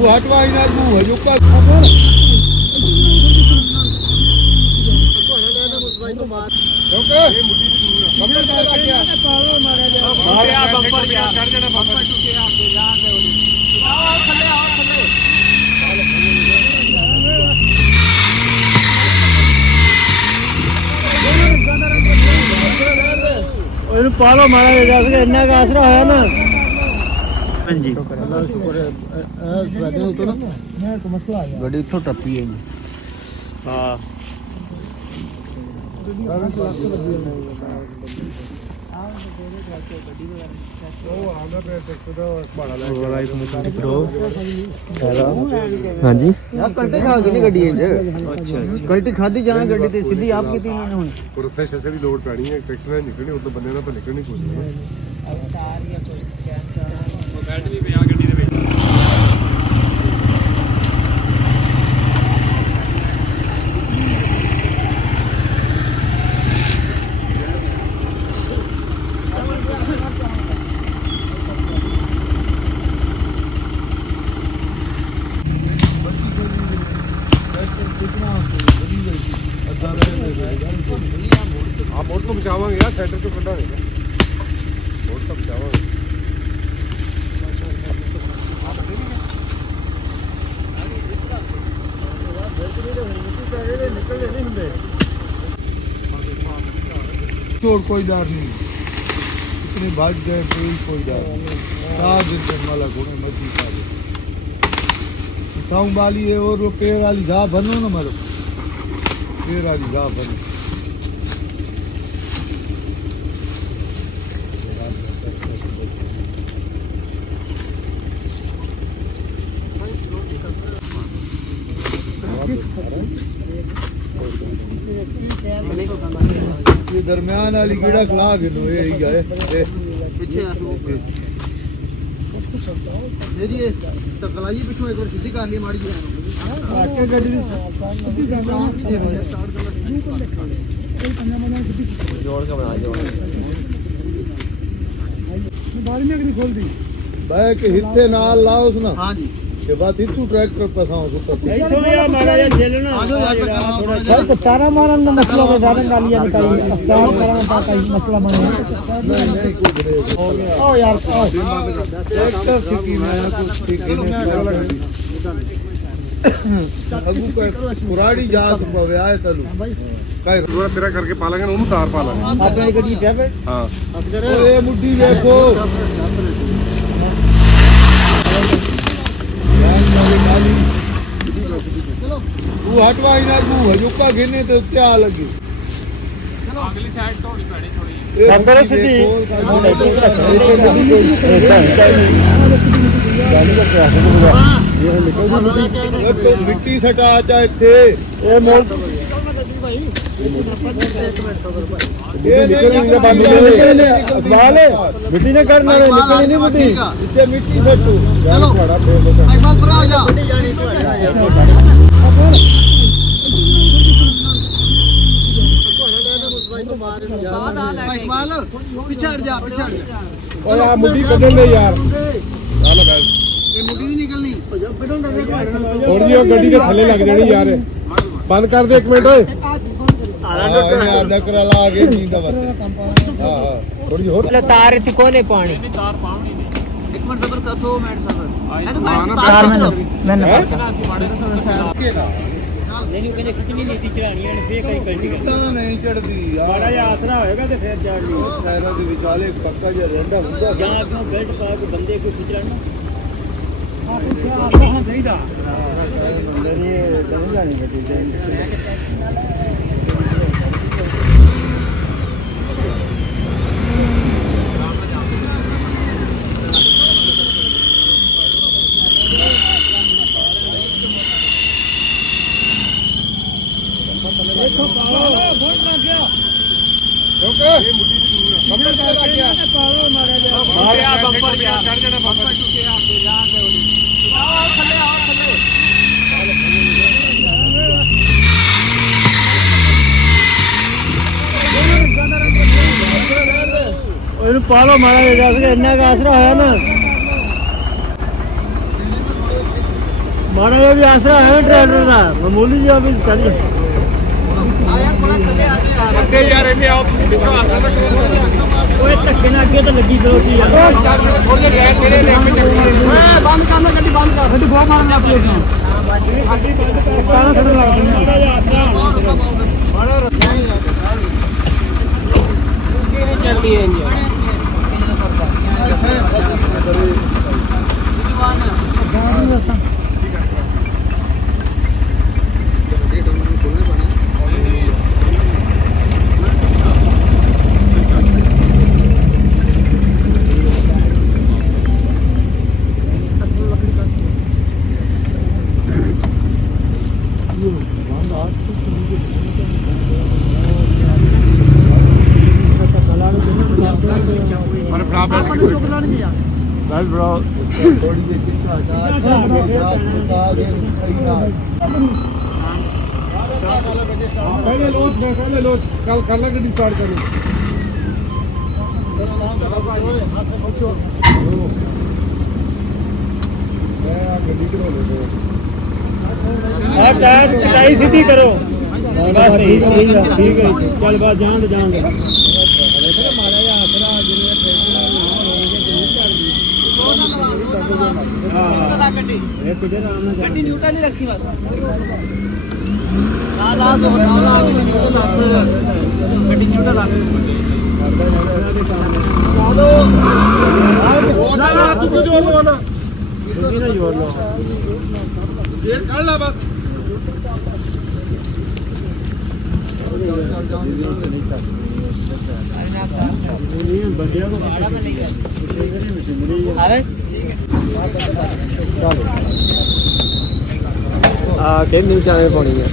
तू हटवा इना तू हजुका ओके बम्पर का क्या पावे मारे दे मारे आ बम्पर क्या कर देना बम्पर टूटे आके यार दे आओ थले ਉਹਨੂੰ ਪਾਲੋ ਮਾਰਾ ਜਾ ਸਕੇ ਇੰਨਾ ਕਾ ਆਸਰਾ ਹੋਇਆ ਨਾ ਹਾਂਜੀ ਅੱਲਾਹ ਸ਼ੁਕਰ ਹੈ ਸਾਡੇ ਉਤੋਂ ਨਾ ਮੈਂ ਕੋ ਮਸਲਾ ਆ ਗਿਆ ਗੱਡੀ ਇੱਥੋਂ ਟੱਪੀ ਹੈ ਜੀ ਹਾਂ ਹਾਂਜੀ ਕਲਟੀ ਖਾ ਗਈ ਨੀ ਗੱਡੀ ਇੰਜ ਅੱਛਾ ਕਲਟੀ ਖਾਦੀ ਜਾਣਾ ਗੱਡੀ ਤੇ ਸਿੱਧੀ ਆਪ ਕੀਤੀ ਇਹਨਾਂ ਨੇ ਹੁਣ ਪੁਰਸੇ ਸ਼ਸੇ ਦੀ ਲੋਡ ਪੈਣੀ ਹੈ ਟਰੈਕਟਰ ਨਾਲ ਨਿਕਲਣੀ ਉਦੋਂ ਬੰਦੇ ਨਾਲ ਤਾਂ ਨਿਕਲਣੀ ਕੋਈ ਨਹੀਂ ਬੈਟਰੀ ਵੀ ਆ ਗੱਡੀ ਦੇ ਵਿੱਚ आप मोड़ तो बचावांगे यार सेंटर तो कटा नहीं मोड़ तो बचावांगे चोर कोई डर नहीं इतने भाग गए कोई डर नहीं 4 दिन से माला घूमे मस्ती खाऊं वाली है और वो पेड़ वाली घा बनो ना मारो पेड़ वाली घा बनो ये दरमियान वाली कीड़ा खिला के लो ये गए पीछे मेरी तकलाई पिछो एक बार सीधी कर ली माड़ी जी आके गाड़ी सीधी करना जोड़ के बना जोड़ बारी में अगली खोल दी भाई के हिस्से नाल लाओ सुना हां जी के बाद इतू ट्रैक्टर पसाओ सुपर इथो या मारा या झेलना आ जाओ यार तो तारा मारन का मसला है ज्यादा गालियां निकाली अस्तार करना पाता ही मसला बन नहीं नहीं कुछ हो गया ओ यार ट्रैक्टर सीखी मैं कुछ सीखी अगू को पुराड़ी जात पवे आए चलो काई पूरा तेरा करके पालेंगे ना उन तार पालेंगे अपनी गड्डी ड्राइवर हां ए मुड्डी देखो तू हटवा इना तू हजुका गिने तो क्या लगी चलो अगली साइड थोड़ी पैड़ी थोड़ी नंबर सीधी ये तो मिट्टी सटा चाहे थे ये मोल मिट्टी ने करना निकली नहीं मिट्टी इससे मिट्टी सटू चलो पिछड़ जा मुट्ठी बदल ले यार मुट्ठी नहीं निकलनी थोड़ी जी गड्डी के थले लग जानी यार बंद कर दे 1 मिनट ओए नकरा ला के नींद हां हां थोड़ी और तार इतनी कोने पानी तार पावनी नहीं 1 मिनट सबर कर 2 मिनट सबर तार मैंने नहीं कहने कितनी नीति चढ़ानी है फे कई करनी नहीं चढ़दी बड़ा या आसरा होएगा तो फिर चढ़नी शहरों के विचाले पक्का जो रहंदा ਹੁੰਦਾ ਜਾਂ ਕਿਉਂ ਬੈਲਟ ਪਾ ਕੇ ਬੰਦੇ ਕੋਈ ਖਿਚੜਨਾ ਆ ਕੁਛ ਆਸਾਂ ਚਾਹੀਦਾ ਬੰਦੇ ਨੇ ਨਹੀਂ ਜਾਣੀ ਗੱਡੀ ਦੇ देखो पालो बहुत लग गया ओके ये मुट्ठी की दूर है बम्पर का लग गया पालो मारे दे मारे आ बम्पर क्या कर देना बम्पर टूटे आके यार दे आओ थले ਉਹਨੂੰ ਪਾਲੋ ਮਾਰਾ ਜਾ ਸਕੇ ਇੰਨਾ ਕਾ ਆਸਰਾ ਹੋਇਆ ਨਾ ਮਾੜਾ ਜਿਹਾ ਵੀ ਆਸਰਾ ਹੈ ਡਰਾਈਵਰ ਦਾ ਮਾਮੂਲੀ ਜਿਹਾ ਵੀ ਚੱਲ ਅੱਗੇ ਯਾਰ ਇਹਨੇ ਆਓ ਤੁਸੀਂ ਦੇਖੋ ਆਸਾ ਤੱਕ ਓਏ ਧੱਕੇ ਨਾਲ ਅੱਗੇ ਤਾਂ ਲੱਗੀ ਦੋਸੀ ਯਾਰ ਥੋੜੇ ਜਿਹੇ ਗੈਰ ਤੇਰੇ ਲੈ ਕੇ ਚੱਕੋ ਓਏ ਬੰਦ ਕਰ ਲੈ ਗੱਡੀ ਬੰਦ ਕਰ ਗੱਡੀ ਗੋ ਮਾਰਨ ਲੱਗ ਪਈ ਗੱਡੀ ਬੰਦ ਕਰ ਕਾਹਨੂੰ ਖੜਨ ਲੱਗ ਪਈ ਮਾੜਾ ਜਿਹਾ ਆਸਰਾ ਮਾੜਾ ਰੱਖਿਆ ਹੀ ਕਿਹਨੇ ਚੱਲਦੀ ਹੈ ਇੰਜ ਮਨ ਬਰਾਬਰ ਆਪਾਂ ਨੂੰ ਚੁੱਕ ਲੈਣਗੇ ਯਾਰ ਬਸ ਬ్రో ਥੋੜੀ ਜਿਹੀ ਪਿੱਛਾ ਪਹਿਲੇ ਲੋਟ ਕੱਲ ਕਰ ਲਾ ਗੱਡੀ ਸਟਾਰਟ ਕਰੋ ਮੈਂ ਆ ਗੱਡੀ ਚਲਾ ਲਓ ਆ ਟਾਇਰ ਟਾਈ ਸਿੱਧੀ ਕਰੋ ਬਸ ਠੀਕ ਹੈ ਚੱਲ ਬਾਅਦ ਜਾਣ ਦੇ ਮਾੜਾ ਜਿਹਾ ਹਸਰਾ ਜਿਵੇਂ ਹਾਂ ਗੱਡੀ ਇਹ ਕਿਧਰ ਆਰਾਮ ਨਾਲ ਗੱਡੀ ਨਿਊਟਰਲ ਹੀ ਰੱਖੀ ਬਸ ਲਾ ਦੋ ਗੱਡੀ ਨਿਊਟਰਲ ਲਾ ਨਾ ਤੂੰ ਜੋਰ ਲਓ ਨਾ ਤੁਸੀਂ ਨਾ ਜੋੜ ਲਓ ਇਹ ਕੱਢ ਲਾ ਬਸ ਬੰਦਿਆਂ ਨੂੰ ਆ ਕਿੰਨੇ ਨਿமிஷம் ਆਏ ਪਾਉਣੀ ਹੈ